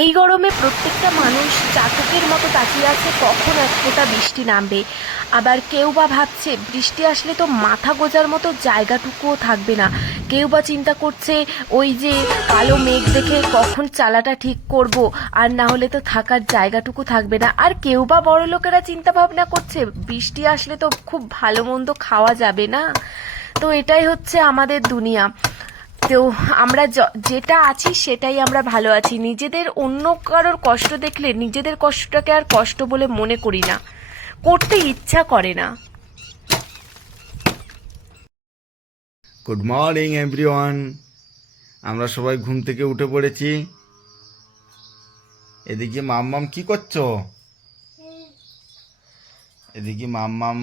এই গরমে প্রত্যেকটা মানুষ চাতকের মতো তাকিয়ে আছে কখন এক ফোঁটা বৃষ্টি নামবে। আবার কেউ বা ভাবছে বৃষ্টি আসলে তো মাথা গোজার মতো জায়গাটুকুও থাকবে না। কেউ বা চিন্তা করছে ওই যে কালো মেঘ দেখে কখন চালাটা ঠিক করব, আর না হলে তো থাকার জায়গাটুকু থাকবে না। আর কেউ বা বড় লোকেরা চিন্তা ভাবনা করছে বৃষ্টি আসলে তো খুব ভালো মন্দ খাওয়া যাবে না। তো এটাই হচ্ছে আমাদের দুনিয়া। তো আমরা যেটা আছি সেটাই আমরা ভালো আছি। নিজেদের অন্য কারোর কষ্ট দেখলে নিজেদের কষ্টটাকে আর কষ্ট বলে মনে করি না, করতে ইচ্ছা করে না। Good morning everyone. আমরা সবাই ঘুম থেকে উঠে পড়েছি। এদিকে মাম্মাম কি করছো? এদিকে মাম্মাম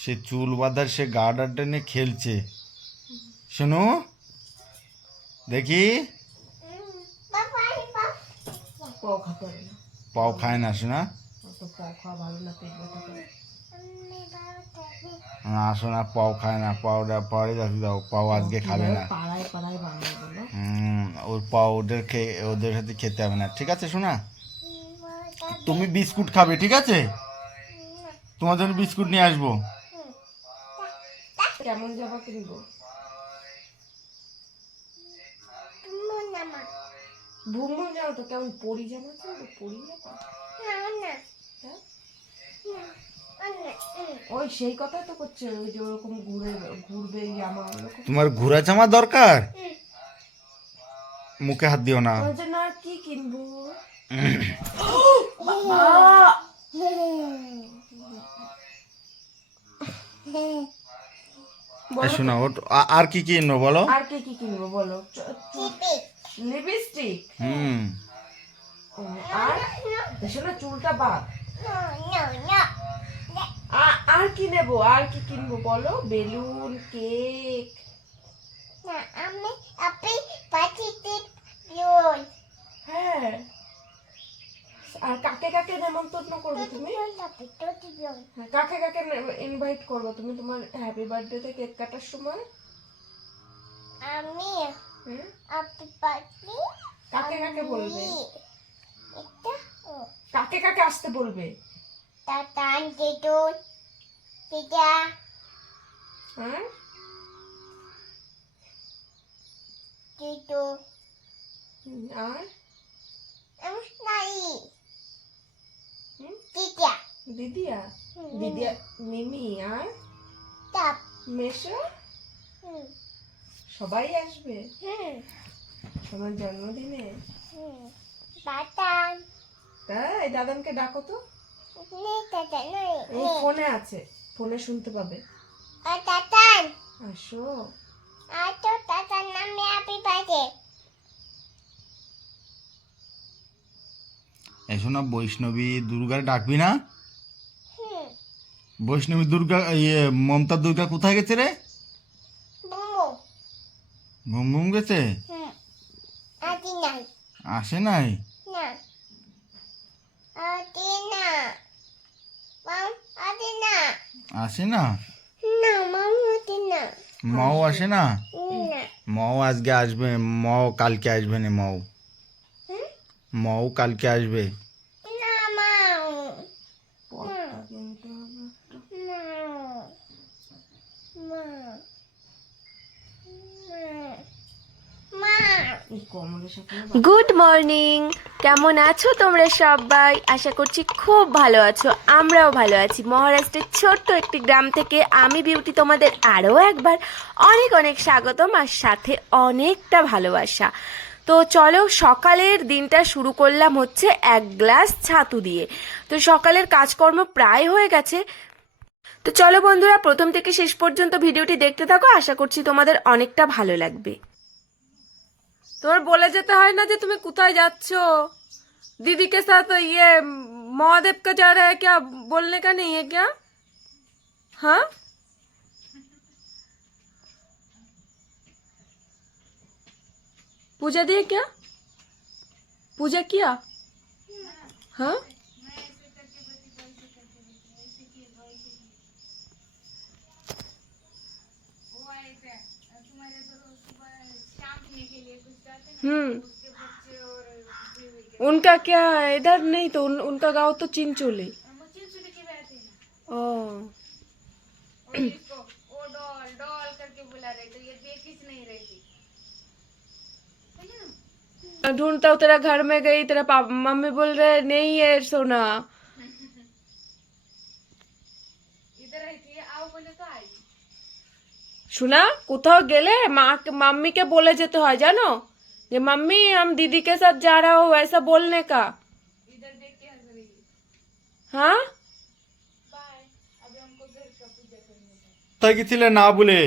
সে চুল বাঁধার সে গার্ডার টেনে খেলছে। শোনো দেখি, পাও খায় না শোনা। না শোনা, পাও খায় না, পাউডা পাওয়ারে যাতে দাও, পাও আজকে খাবে না। ওর পাও ওদের সাথে খেতে হবে না, ঠিক আছে শোনা? তুমি বিস্কুট খাবে, ঠিক আছে? তোমার জন্য বিস্কুট নিয়ে আসবো। কেমন জামা কিনবো? ভুমভুম জামা তো কেমন পরি জামা কিনবো? পরি জামা ওই সেই কথাই তো করছে, ওই যে ওরকম ঘুরবে জামা ওরকম। তোমার ঘোরা জামা দরকার? মুখে হাত দিও না। ওর জন্য আর কি কিনবো? শোনা, আর কি কিনবো বলো? আর কি কি কিনবো বলো? লিপস্টিক। আর শোনা, চুলটা বাদ। আর কি নেবো? আর কি কিনবো বলো? Balloon, cake. হ্যাঁ। আর কাকে কাকে নেমন্তন্ন করবে তুমি? কাকে কাকে ইনভাইট করবে তুমি তোমার হ্যাপি বার্থডেতে কেক কাটার সময়? আমি হুম? হ্যাপি বার্থডে কাকে কাকে বলবে? এটা কাকে কাকে আসতে বলবে? তাতান দিদু দিদা হ্যাঁ, দিদু আর নাই হুম? দিদা দিদিয়া, দিদিয়া, মিমি আর তাপ মেশো, হুম সবাই আসবে হুম তোমার জন্মদিনে। হুম তাতান তাই দাদানকে ডাকো তো। নেই তাতান নেই এই ফোনে আছে, ফোনে শুনতে পাবে। আর তাতান আসো। আর তো তাতান নামে হ্যাপি বার্থডে শোনা, বৈষ্ণবী দুর্গার ডাকবি না? হুম বৈষ্ণবী দুর্গা, মমতা দুর্গা কোথায় গেছে রে? বুমু ঘুম ঘুম গেছে? হুম আদি নাই আসে নাই? না আদি না মাম আদি না আসে না? না মাম আদি না মাও আসে না? না মাও আজকে আসবে, মাও কালকে আসবে না। হুম মাও কালকে আসবে। না মাম পটটা কিনতে হবে। এই কমলের সাথে গুড মর্নিং। কেমন আছো তোমরা সবাই? আশা করছি খুব ভালো আছো। আমরাও ভালো আছি। মহারাষ্ট্রের ছোট্ট একটি গ্রাম থেকে আমি বিউটি তোমাদের আরও একবার অনেক অনেক স্বাগতম, আর সাথে অনেকটা ভালোবাসা। তো চলো, সকালের দিনটা শুরু করলাম হচ্ছে এক গ্লাস ছাতু দিয়ে। তো সকালের কাজকর্ম প্রায় হয়ে গেছে। তো চলো বন্ধুরা, প্রথম থেকে শেষ পর্যন্ত ভিডিওটি দেখতে থাকো। আশা করছি তোমাদের অনেকটা ভালো লাগবে। তোমার বলে যেতে হয় না যে তুমি কোথায় যাচ্ছ? दीदी के साथ ये महादेव का जा रहा है क्या? बोलने का नहीं है क्या? हाँ, पूजा दिए क्या? पूजा किया? हाँ, उनका क्या है? इधर नहीं तो उनका गाँव तो चिंचोली। ओ वो डॉल डॉल करके बुला रहे तो ये देख किस नहीं रही थी। ढूंढता हूँ, तेरा घर में गई, तेरा पापा मम्मी बोल रहे नहीं है सोना। इधर रही थी, आओ बोले तो आई। শোনা, কোথাও গেলে मम्मी के बोले যেতে হয় জানো, যে मम्मी हम दीदी के साथ जा रहा हूँ, ऐसा बोलने का। इधर देख के हंस रही है। हाँ बाय, अभी हमको घर का पूजा करने का। কোথায় গেছিলে না বলে?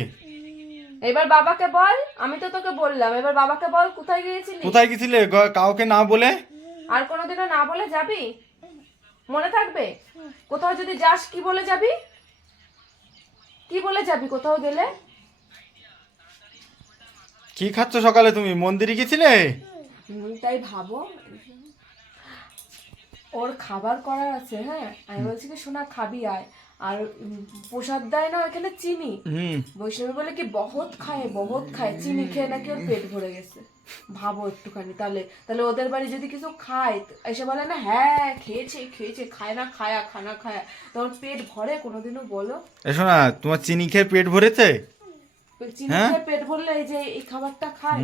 এবার বাবাকে বল, আমি তো তোকে বললাম, এবার বাবাকে বল কোথায় গিয়েছিলি। কোথায় গেছিলে কাউকে না বলে? আর কোনোদিনও না বলে যাবি, মনে থাকবে। কোথাও যদি যাস কি বলে যাবি, কি বলে যাবি কোথাও গেলে। কি খাচ্ছ সকালে তুমি? মন্দিরে গেছিলে? তাই ভাবো, ওর খাবার করার আছে। হ্যাঁ আমি বলছি কি শোনা খাবি আয়, আর প্রসাদ দেয় না এখানে চিনি। বৈষ্ণবী বলে কি বহুত খায় চিনি খেয়ে নাকি ওর পেট ভরে গেছে। ভাবো একটুখানি, তাহলে তাহলে ওদের বাড়ি যদি কিছু খায় এসে বলে না হ্যাঁ খেয়েছে খায় না খানা খায়, তোমার পেট ভরে কোনোদিনও বলো? এসো না, তোমার চিনি খেয়ে পেট ভরেছে? চিনি খেয়ে পেট ভরলে এই যে এই খাবারটা খায়।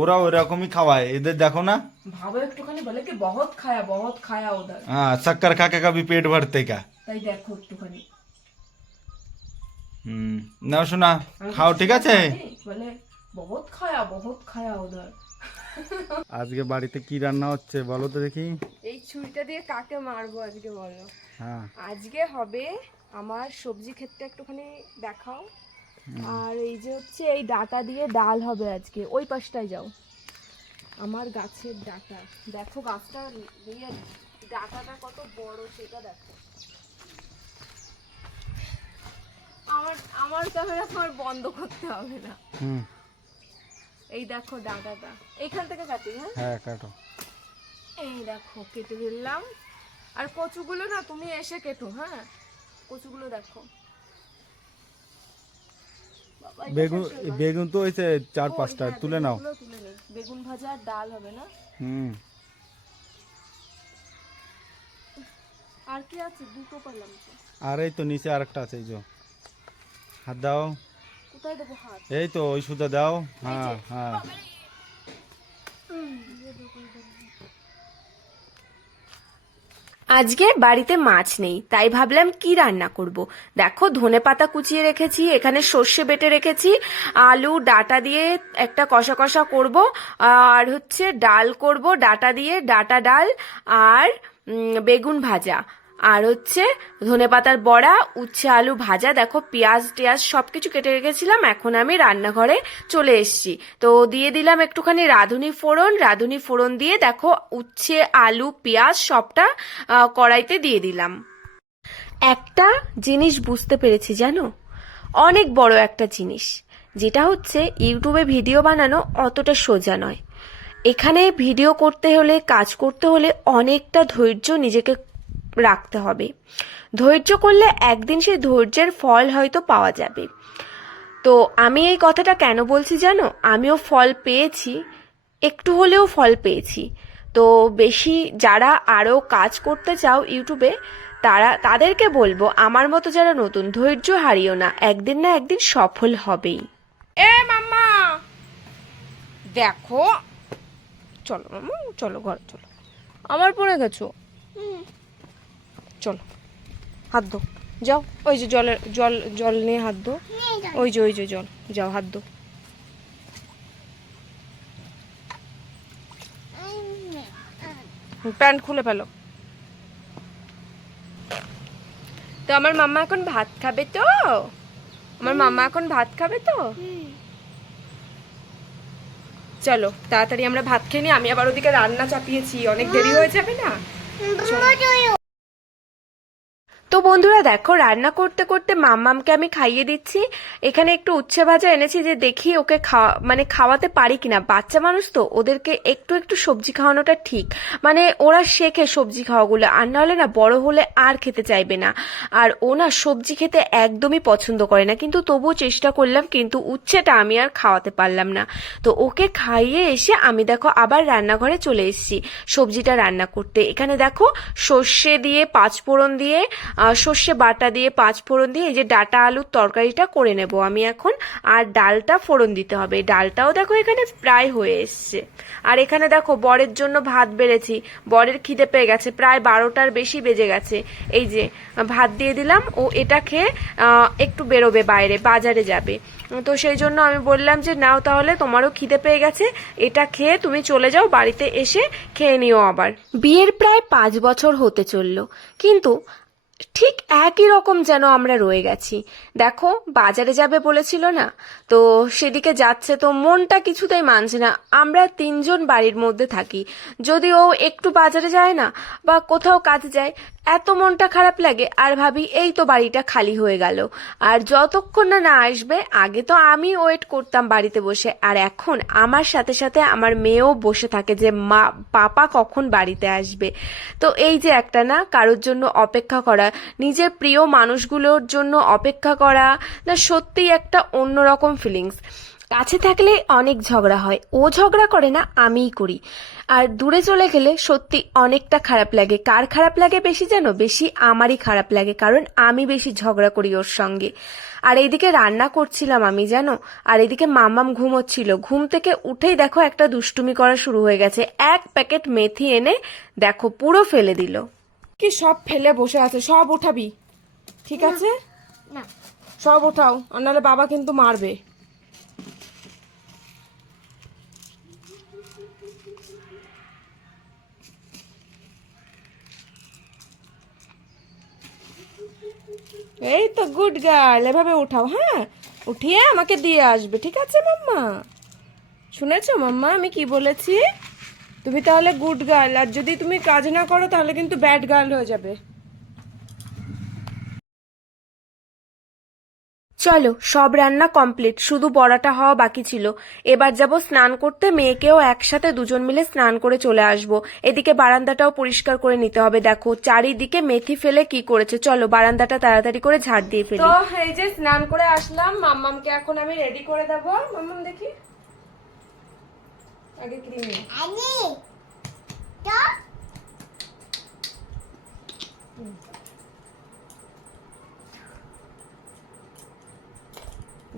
ওরা ওরকমই খাওয়ায়, এদের দেখো না। ভাবো একটুখানি, বলে কি বহুত খায়া ওদের। हाँ शक्कर खा के कभी पेट भरते का। তাই দেখো একটুখানি। নাও শোনা, খাও ঠিক আছে। বলে বহুত খায়া ওদের। আজকে বাড়িতে কি রান্না হচ্ছে বলো তো দেখি। এই ছুরিটা দিয়ে কাকে মারবো আজকে বলো? হ্যাঁ আজকে হবে আমার সবজি ক্ষেতটা একটুখানি দেখাও। আর এই যে হচ্ছে এই ডাটা দিয়ে ডাল হবে আজকে। ওই পাশটায় যাও, আমার গাছের ডাটা দেখো, গাছটা দিয়ে ডাটাটা কত বড় সেটা দেখো। আমার ক্যামেরা আমার বন্ধ করতে হবে না। এই দেখো ডাটাটা এইখান থেকে কাটি। হ্যাঁ হ্যাঁ কাটো। এই দেখো কেটে দিলাম। আর কচুগুলো না তুমি এসে কেটো। হ্যাঁ কচুগুলো দেখো। বেগুন বেগুন তো হয়েছে 4-5টা, তুলে নাও। তুলে নেই, বেগুন ভাজা আর ডাল হবে না। আর কি আছে? দুটো পেলাম তো। আর এই তো নিচে আরেকটা আছে, এই যে হাত দাও। কোথায় দেবো হাত? এই তো ওই সুদা দাও। হ্যাঁ হ্যাঁ আজকে বাড়িতে মাছ নেই, তাই ভাবলাম কি রান্না করব। দেখো ধনেপাতা কুচিয়ে রেখেছি, এখানে সর্ষে বেটে রেখেছি, আলু ডাটা দিয়ে একটা কষা কষা করব, আর হচ্ছে ডাল করব ডাটা দিয়ে, ডাটা ডাল আর বেগুন ভাজা, আর হচ্ছে ধনেপাতার বড়া, উচ্ছে আলু ভাজা। দেখো পেঁয়াজ টেয়াজ সবকিছু কেটে রেখেছিলাম। এখন আমি রান্নাঘরে চলে এসেছি, তো দিয়ে দিলাম একটুখানি রাঁধুনি ফোড়ন দিয়ে দেখো উচ্ছে আলু পেঁয়াজ সবটা কড়াইতে দিয়ে দিলাম। একটা জিনিস বুঝতে পেরেছি জানো, অনেক বড় একটা জিনিস, যেটা হচ্ছে ইউটিউবে ভিডিও বানানো অতটা সোজা নয়। এখানে ভিডিও করতে হলে, কাজ করতে হলে অনেকটা ধৈর্য নিজেকে রাখতে হবে। ধৈর্য করলে একদিন সেই ধৈর্যের ফল হয়তো পাওয়া যাবে। তো আমি এই কথাটা কেন বলছি জানো, আমিও ফল পেয়েছি, একটু হলেও ফল পেয়েছি। তো বেশি যারা আরও কাজ করতে চাও ইউটিউবে, তাদেরকে বলবো আমার মতো যারা নতুন, ধৈর্য হারিও না, একদিন না একদিন সফল হবেই। এ মাম্মা দেখো, চলো মাম্মা চলো ঘরে চলো, আমার পড়ে গেছো। চলো হাত ধো, যাও ওই যে জল নিয়ে হাত ধো, ওই যে জল, যাও হাত ধো। প্যান্ট খুলে ফেলো। তো আমার মাম্মা এখন ভাত খাবে তো, চলো তাড়াতাড়ি আমরা ভাত খেয়ে নিই। আমি আবার ওদিকে রান্না চাপিয়েছি, অনেক দেরি হয়ে যাবে না। তো বন্ধুরা দেখো, রান্না করতে করতে মাম্মামকে আমি খাইয়ে দিচ্ছি। এখানে একটু উচ্ছে ভাজা এনেছি, যে দেখি ওকে খাওয়াতে পারি কিনা। বাচ্চা মানুষ তো, ওদেরকে একটু একটু সবজি খাওয়ানোটা ঠিক, মানে ওরা শেখে সবজি খাওয়াগুলো, আর নাহলে না বড় হলে আর খেতে চাইবে না। আর ও না সবজি খেতে একদমই পছন্দ করে না, কিন্তু তবুও চেষ্টা করলাম, কিন্তু উচ্ছেটা আমি আর খাওয়াতে পারলাম না। তো ওকে খাইয়ে এসে আমি দেখো আবার রান্নাঘরে চলে এসেছি সবজিটা রান্না করতে। এখানে দেখো সর্ষে দিয়ে, পাঁচফোড়ন দিয়ে, সর্ষে বাটা দিয়ে, পাঁচফোড়ন দিয়ে এই যে ডাটা আলুর তরকারিটা করে নেব আমি এখন। আর ডালটা ফোড়ন দিতে হবে। ডালটাও দেখো এখানে প্রায় হয়ে এসছে। আর এখানে দেখো বরের জন্য ভাত বেড়েছি। বরের খিদে পেয়ে গেছে, প্রায় 12টার বেশি বেজে গেছে। এই যে ভাত দিয়ে দিলাম, ও এটা খেয়ে একটু বেরোবে বাইরে, বাজারে যাবে। তো সেই জন্য আমি বললাম যে নাও তাহলে, তোমারও খিদে পেয়ে গেছে, এটা খেয়ে তুমি চলে যাও, বাড়িতে এসে খেয়ে নিও আবার। বিয়ের প্রায় 5 বছর হতে চললো, কিন্তু ঠিক একই রকম যেন আমরা রয়ে গেছি। দেখো বাজারে যাবে বলেছিল না, তো সেদিকে যাচ্ছে, তো মনটা কিছুতেই মানছে না। আমরা 3 জন বাড়ির মধ্যে থাকি, যদি ও একটু বাজারে যায় না বা কোথাও কাজে যায়, এত মনটা খারাপ লাগে। আর ভাবি এই তো বাড়িটা খালি হয়ে গেল, আর যতক্ষণ না না আসবে। আগে তো আমি ওয়েট করতাম বাড়িতে বসে, আর এখন আমার সাথে সাথে আমার মেয়েও বসে থাকে যে মা পাপা কখন বাড়িতে আসবে। তো এই যে একটা না কারোর জন্য অপেক্ষা করা, নিজের প্রিয় মানুষগুলোর জন্য অপেক্ষা করা না, সত্যিই একটা অন্যরকম ফিলিংস। কাছে থাকলে অনেক ঝগড়া হয়, ও ঝগড়া করে না, আমিই করি। আর দূরে চলে গেলে সত্যি অনেকটা খারাপ লাগে। কার খারাপ লাগে বেশি জানো? বেশি আমারই খারাপ লাগে, কারণ আমি বেশি ঝগড়া করি ওর সঙ্গে। আর এইদিকে রান্না করছিলাম আমি, জানো, আর এদিকে মামাম ঘুমোচ্ছিল। ঘুম থেকে উঠেই দেখো একটা দুষ্টুমি করা শুরু হয়ে গেছে। 1 প্যাকেট মেথি এনে দেখো পুরো ফেলে দিল। কি সব ফেলে বসে আছে? সব উঠাবি, ঠিক আছে? না সব উঠাও, আর নাহলে বাবা কিন্তু মারবে। এই তো গুড গার্ল, এভাবে উঠাও। হ্যাঁ, উঠিয়ে আমাকে দিয়ে আসবে, ঠিক আছে মাম্মা? শুনেছো মাম্মা আমি কি বলেছি? তুমি তাহলে গুড গার্ল, আর যদি তুমি কাজ না করো তাহলে কিন্তু ব্যাড গার্ল হয়ে যাবে। চলো, সব রান্না কমপ্লিট, শুধু বড়াটা হওয়া বাকি ছিল। এবার যাব স্নান করতে, মেয়েকেও একসাথে দুজন মিলে স্নান করে চলে আসব। এদিকে বারান্দাটাও পরিষ্কার করে নিতে হবে। দেখো চারিদিকে মেথি ফেলে কি করেছে। চলো বারান্দাটা তাড়াতাড়ি করে ঝাড় দিয়ে ফেলি। তো এই যে স্নান করে আসলাম, মাম্মামকে এখন আমি রেডি করে দেবো। মাম্মাম দেখি আগে ক্রিম। আনি তো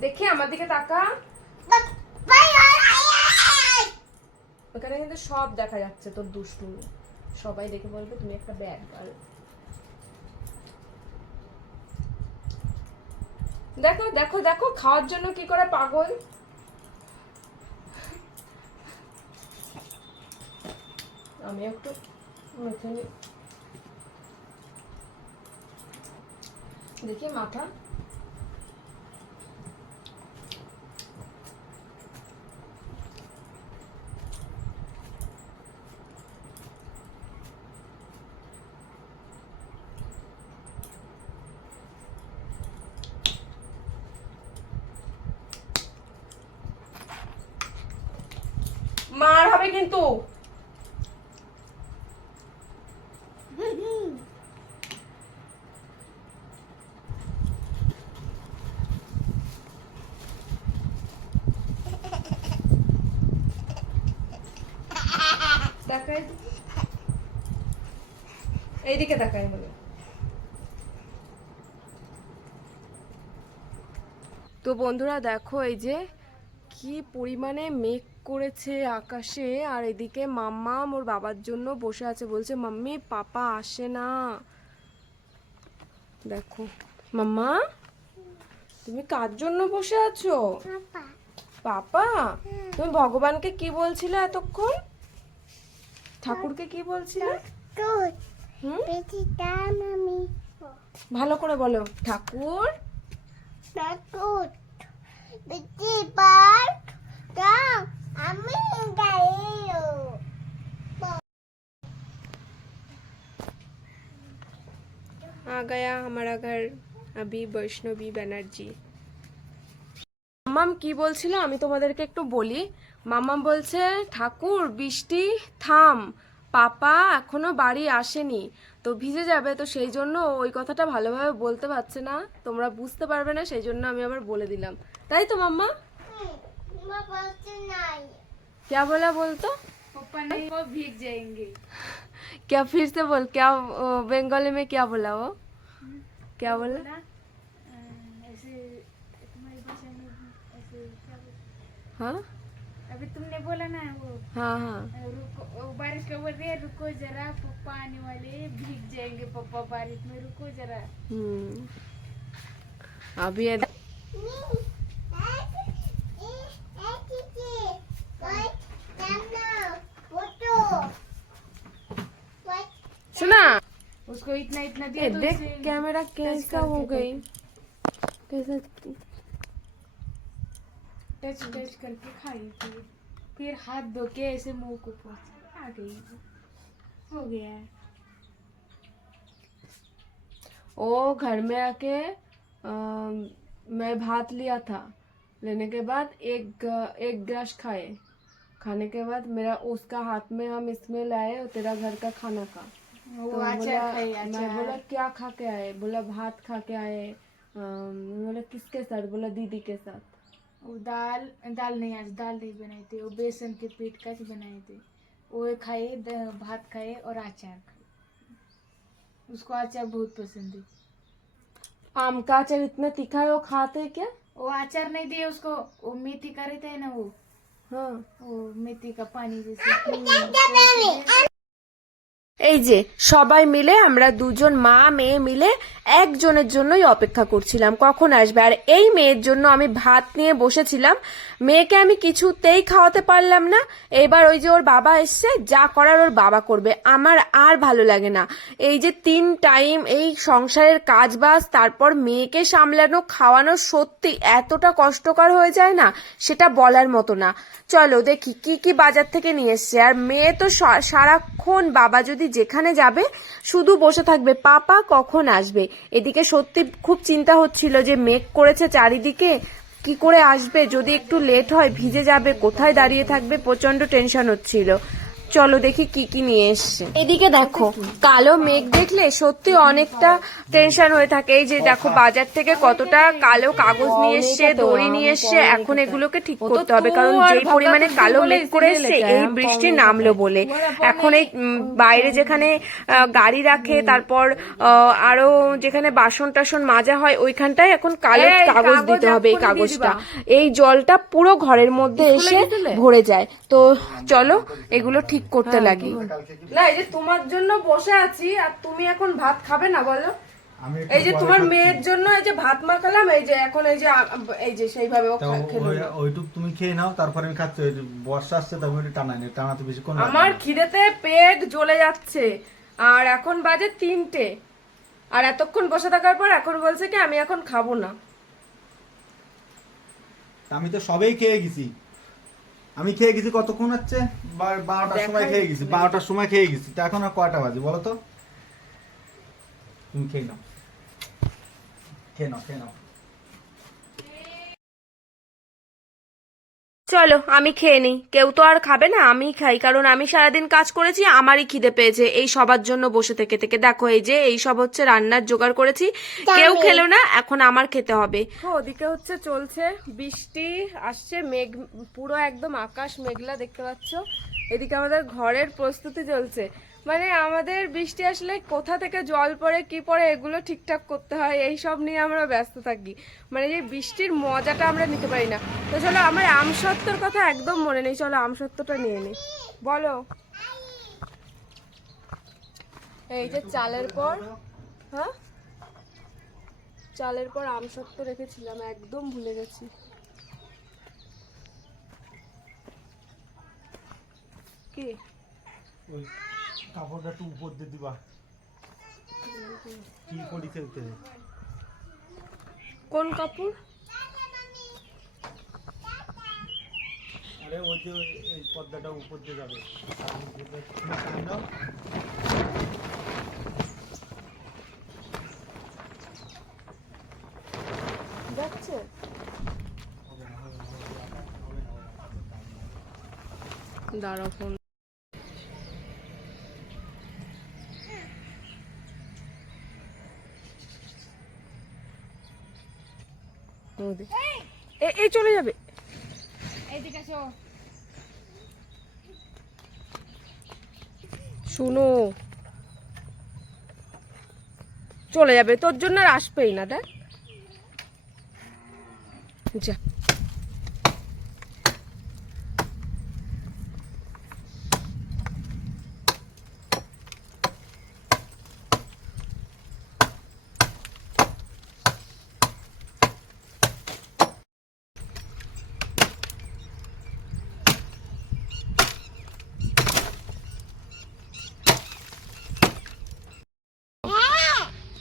দেখি আমার দিকে তাকা, বাই বাই। ওখানে কিন্তু সব দেখা যাচ্ছে তোর দুষ্টুমি। সবাই দেখে বলবে তুমি একটা ব্যাড গার্ল। দেখো দেখো দেখো, খাওয়ার জন্য কি করে পাগল। আমি একটু দেখি মাথা। মার হবে কিন্তু। তাকাই, এইদিকে তাকাই বলে। তো বন্ধুরা দেখো, এই যে কি পরিমাণে মেঘ করেছে আকাশে, আর এদিকে মাম্মা ওর বাবার জন্য বসে আছে, বলছে মাম্মি পাপা আসে না। দেখো মাম্মা, তুমি কার জন্য বসে আছো? পাপা পাপা? তুমি ভগবানকে কি বলছিলে এতক্ষণ? ঠাকুরকে কি বলছিলে? গুড হুম, বেটি দাম আমি ভালো করে বলো। ঠাকুর not good বেটি বাট দাম আমি গাইলো। आ गया हमारा घर अभी वैष्णवी ব্যানার্জি। মাম্মাম কি বলছিল আমি তোমাদেরকে একটু বলি। মাম্মাম বলছে ঠাকুর বৃষ্টি থাম, পাপা এখনো বাড়ি আসেনি, তো ভিজে যাবে, তো সেই জন্য ওই কথাটা ভালোভাবে বলতে পারছে না, তোমরা বুঝতে পারবে না, সেই জন্য আমি আবার বলে দিলাম, তাই তো মাম্মা? মা বলছে নাই क्या बोला बोल तो? पापा नहीं वो भीग जाएंगे। क्या फिर से बोल, क्या बंगाली में क्या बोला वो? क्या बोला? ना ऐसे तुम्हारी भाषा में ऐसे क्या हाँ अभी तुमने बोला ना वो हाँ हाँ रुको, वो बारिश का बोल रही है, रुको जरा पापा आने वाले भीग जाएंगे, पापा बारिश में रुको जरा। अभी सुना उसको इतना इतना ये दिया तो देख उसे कैमरा कैसा हो गई, कैसा टच टच करके खाई फिर हाथ धो के ऐसे मुंह को पोंछ आ गई, हो गया है। वो घर में आके मैं भात लिया था, लेने के बाद एक गिलास खाए, खाने के बाद मेरा उसका हाथ में हम इसमें लाए और तेरा घर का खाना का, वो तो अचार खाई मैं बोला अचार। क्या खा के आए, बोला भात खा के आए। बोला किसके साथ, बोला दीदी के साथ। वो दाल दाल नहीं, आज दाल नहीं बनाए थे, वो बेसन के पीठ का ही बनाए थे, वो खाए, भात खाए और अचार खाए, उसको अचार बहुत पसंद है। आम का अचार इतना तीखा है, वो खाते क्या? वो अचार नहीं दिए उसको, वो मेथी का रहता है ना, हाँ वो मेथी का पानी जैसे। এই যে সবাই মিলে আমরা দুজন মা মেয়ে মিলে একজনের জন্যই অপেক্ষা করছিলাম কখন আসবে, আর এই মেয়ের জন্য আমি ভাত নিয়ে বসেছিলাম। মেয়েকে আমি কিছুতেই খাওয়াতে পারলাম না। এবার ওই যে ওর বাবা এসছে, যা করার ওর বাবা করবে, আমার আর ভালো লাগে না। এই যে 3 টাইম এই সংসারের কাজ বাজ, তারপর মেয়েকে সামলানো খাওয়ানো, সত্যি এতটা কষ্টকর হয়ে যায় না, সেটা বলার মতো না। চলো দেখি কি কি বাজার থেকে নিয়ে এসছে। আর মেয়ে তো সারাক্ষণ বাবা যদি যেখানে যাবে শুধু বসে থাকবে, পাপা কখন আসবে। এদিকে সত্যি খুব চিন্তা হচ্ছিল যে মেঘ করেছে চারিদিকে, কি করে আসবে, যদি একটু লেট হয় ভিজে যাবে, কোথায় দাঁড়িয়ে থাকবে, প্রচন্ড টেনশন হচ্ছিল। চলো দেখি কি কি নিয়ে এসছে। এদিকে দেখো কালো মেঘ দেখলে সত্যি অনেকটা টেনশন হয়ে থাকে। এই যে দেখো বাজার থেকে কতটা কালো কাগজ নিয়ে এসছে, দড়ি নিয়ে এসছে, এখন এগুলোকে ঠিক করতে হবে, কারণ যেই পরিমাণে কালো মেঘ করে এসছে এই বৃষ্টি নামলো বলে। এখন এই বাইরে যেখানে গাড়ি রাখে, তারপর আরো যেখানে বাসন টাসন মাজা হয়, ওইখানটায় এখন কালো কাগজ দিতে হবে। এই কাগজটা এই জলটা পুরো ঘরের মধ্যে এসে ভরে যায়। তো চলো এগুলো ঠিক করতে লাগি। না এই যে তোমার জন্য বসে আছি, আর তুমি এখন ভাত খাবে না বলো? এই যে তোমার মেয়ের জন্য এই যে ভাত মাখালাম, এই যে এখন এই যে সেইভাবে ও খেলো। ওইটুক তুমি খেয়ে নাও, তারপরে আমি খাচ্ছি। বর্ষা আসছে, তখন একটু টানাতে বেশিক্ষণ লাগবে না। আমার খিদেতে পেট জ্বলে যাচ্ছে, আর এখন বাজে 3টে, আর এতক্ষণ বসে থাকার পর এখন বলছে কি আমি এখন খাবো না। আমি তো সবেই খেয়ে গেছি। আমি খেয়ে গেছি কতক্ষণ হচ্ছে, 12টার সময় খেয়ে গেছি, 12টার সময় খেয়ে গেছি। তা এখন আর কয়টা বাজে বলো তো? তুমি খেয়ে নাও, খেয়ে নাও। চলো আমি খেয়ে নিই। কেউ তো আর খাবে না, আমি খাই, কারণ আমি সারাদিন কাজ করেছি, আমারই খিদে পেয়েছে এই সবার জন্য বসে থেকে থেকে। দেখো এই যে এই সব হচ্ছে রান্নার জোগাড় করেছি, কেউ খেলো না, এখন আমার খেতে হবে। ওদিকে হচ্ছে চলছে বৃষ্টি আসছে, মেঘ পুরো একদম আকাশ মেঘলা দেখতে পাচ্ছ। এদিকে আমাদের ঘরের প্রস্তুতি চলছে, মানে আমাদের বৃষ্টি আসলে কোথা থেকে জল পড়ে কি পড়ে এগুলো ঠিকঠাক করতে হয়, এই সব নিয়ে আমরা ব্যস্ত থাকি, মানে যে বৃষ্টির মজাটা আমরা নিতে পারি না। তো চলো আমার আমসত্ত্বর কথা একদম মনে নেই, চলো আমসত্ত্বটা নিয়ে নিই। বলো এই যে চালের পর, হ্যাঁ চালের পর আমসত্ত্ব রেখেছিলাম, একদম ভুলে গেছি। কি ওই কাপড়টা একটু উপর দিয়ে দিবা, কি করিতে হইতে। কোন কাপড়? আরে ওই যে এই পর্দাটা উপর দিয়ে যাবে। দাঁড়াও ফোন। এই চলে যাবে। এইদিকে আসো। শুনো, চলে যাবে, তোর জন্য আর আসবেই না। দেখ যা।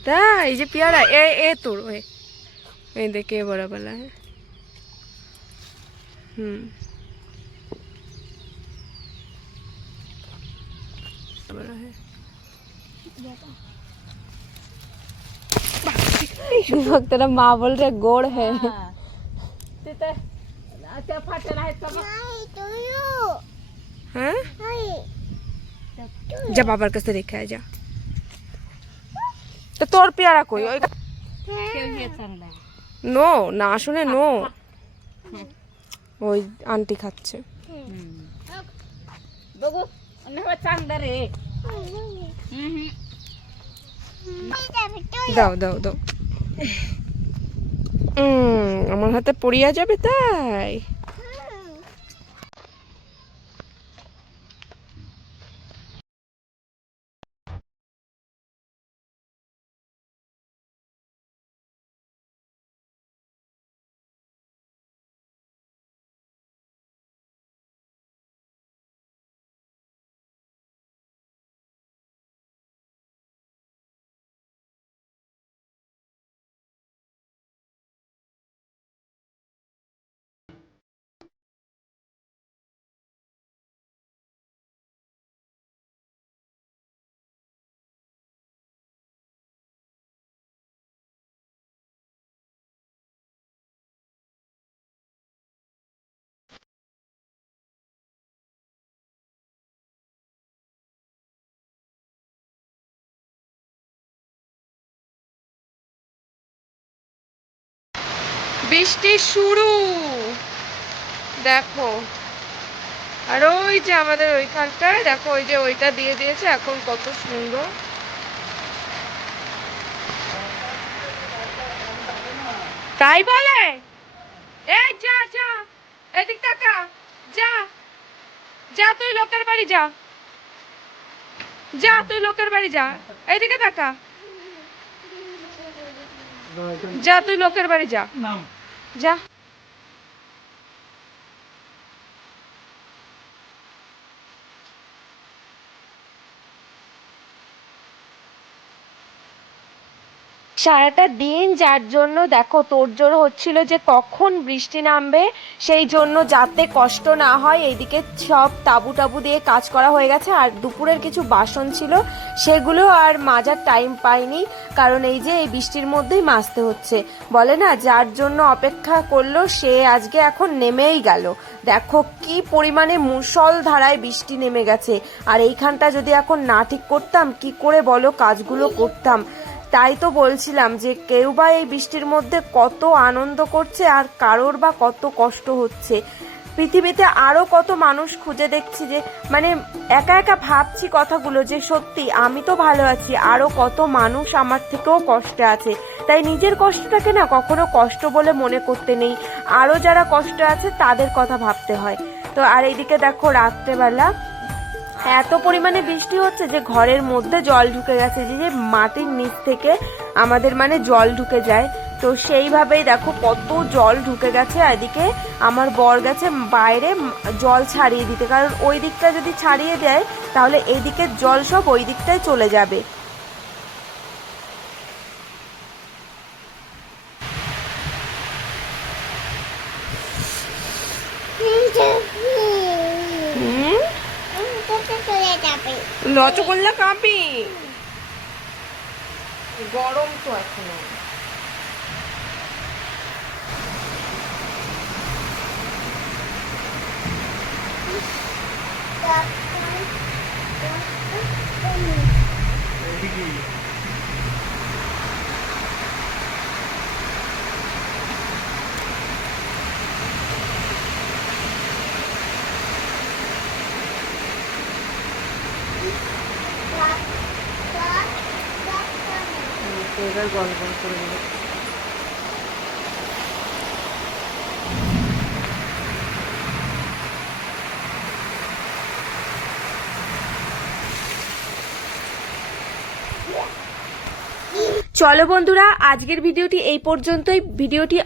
তাই এই যে পেয়ারা এ তোর এই দেখে বড় বেলা। হুম, बड़ा है। तेरा माँ बोल रहे गोड़ है। हाँ? जा बाबर कैसे देखा है जा। तो तोर प्यारा कोई নো না শুনে নো ওই আন্টি খাচ্ছে। দাও দাও দাও। আমার হাতে পড়িয়া যাবে তাই। বৃষ্টি শুরু দেখো। আর ওই যে আমাদের ওইখানটায় দেখো, ওই যে ওইটা দিয়ে দিয়েছে এখন, কত সুন্দর। তাই বলে এই যা যা এদিক টাকা যা যা, তুই লোকের বাড়ি যা, যা তুই লোকের বাড়ি যা, এইদিকে টাকা যা, তুই লোকের বাড়ি যা যা। সারাটা দিন যার জন্য দেখো তোড়জোড় হচ্ছিল যে কখন বৃষ্টি নামবে, সেই জন্য যাতে কষ্ট না হয় এইদিকে সব তাবু টাবু দিয়ে কাজ করা হয়ে গেছে। আর দুপুরের কিছু বাসন ছিল সেগুলো আর মাজার টাইম পাইনি, কারণ এই যে এই বৃষ্টির মধ্যেই মাজতে হচ্ছে। বলে না যার জন্য অপেক্ষা করলো সে আজকে এখন নেমেই গেল। দেখো কি পরিমাণে মুষলধারায় বৃষ্টি নেমে গেছে। আর এইখানটা যদি এখন না ঠিক করতাম কি করে বলো কাজগুলো করতাম। তাই তো বলছিলাম যে কেউ বা এই বৃষ্টির মধ্যে কত আনন্দ করছে আর কারোর বা কত কষ্ট হচ্ছে। পৃথিবীতে আরো কত মানুষ খুঁজে দেখছি যে মানে একা একা ভাবছি কথাগুলো যে সত্যি আমি তো ভালো আছি, আরো কত মানুষ আমার থেকেও কষ্টে আছে। তাই নিজের কষ্টটাকে না কখনো কষ্ট বলে মনে করতে নেই, আরো যারা কষ্টে আছে তাদের কথা ভাবতে হয়। তো আর এইদিকে দেখো রাত্রেবেলা এত পরিমাণে বৃষ্টি হচ্ছে যে ঘরের মধ্যে জল ঢুকে গেছে, যে মাটির নিচ থেকে আমাদের মানে জল ঢুকে যায়। তো সেইভাবেই দেখো কত জল ঢুকে গেছে। এদিকে আমার বর গেছে বাইরে জল ছাড়িয়ে দিতে, কারণ ওই দিকটা যদি ছাড়িয়ে দেয় তাহলে এই দিকের জল সব ওই দিকটায় চলে যাবে। রসগোল্লা খাবি? গরম তো এখনো। এবার গল গল করে নেবো। চলো বন্ধুরা, আজকের ভিডিওটি এই পর্যন্তই। ভিডিওটি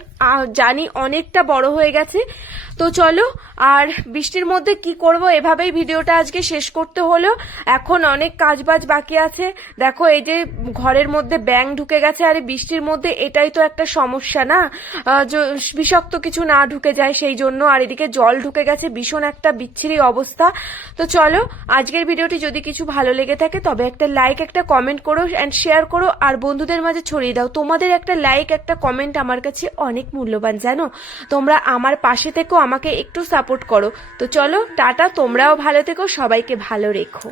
জানি অনেকটা বড় হয়ে গেছে, তো চলো। আর বৃষ্টির মধ্যে কি করব, এভাবেই ভিডিওটা আজকে শেষ করতে হলো। এখন অনেক কাজবাজ বাকি আছে। দেখো এই যে ঘরের মধ্যে ব্যাঙ ঢুকে গেছে, আর এই বৃষ্টির মধ্যে এটাই তো একটা সমস্যা না, বিষাক্ত কিছু না ঢুকে যায় সেই জন্য। আর এদিকে জল ঢুকে গেছে, ভীষণ একটা বিচ্ছিরি অবস্থা। তো চলো, আজকের ভিডিওটি যদি কিছু ভালো লেগে থাকে তবে একটা লাইক, একটা কমেন্ট করো অ্যান্ড শেয়ার করো, আর বন্ধুদের মাঝে ছড়িয়ে দাও। তোমাদের একটা লাইক, একটা কমেন্ট আমার কাছে অনেক মূল্যবান, জানো। তোমরা আমার পাশে থেকো, আমাকে একটু সাপোর্ট করো। তো চলো, টাটা, তোমরাও ভালো থেকো, সবাইকে ভালো রেখো।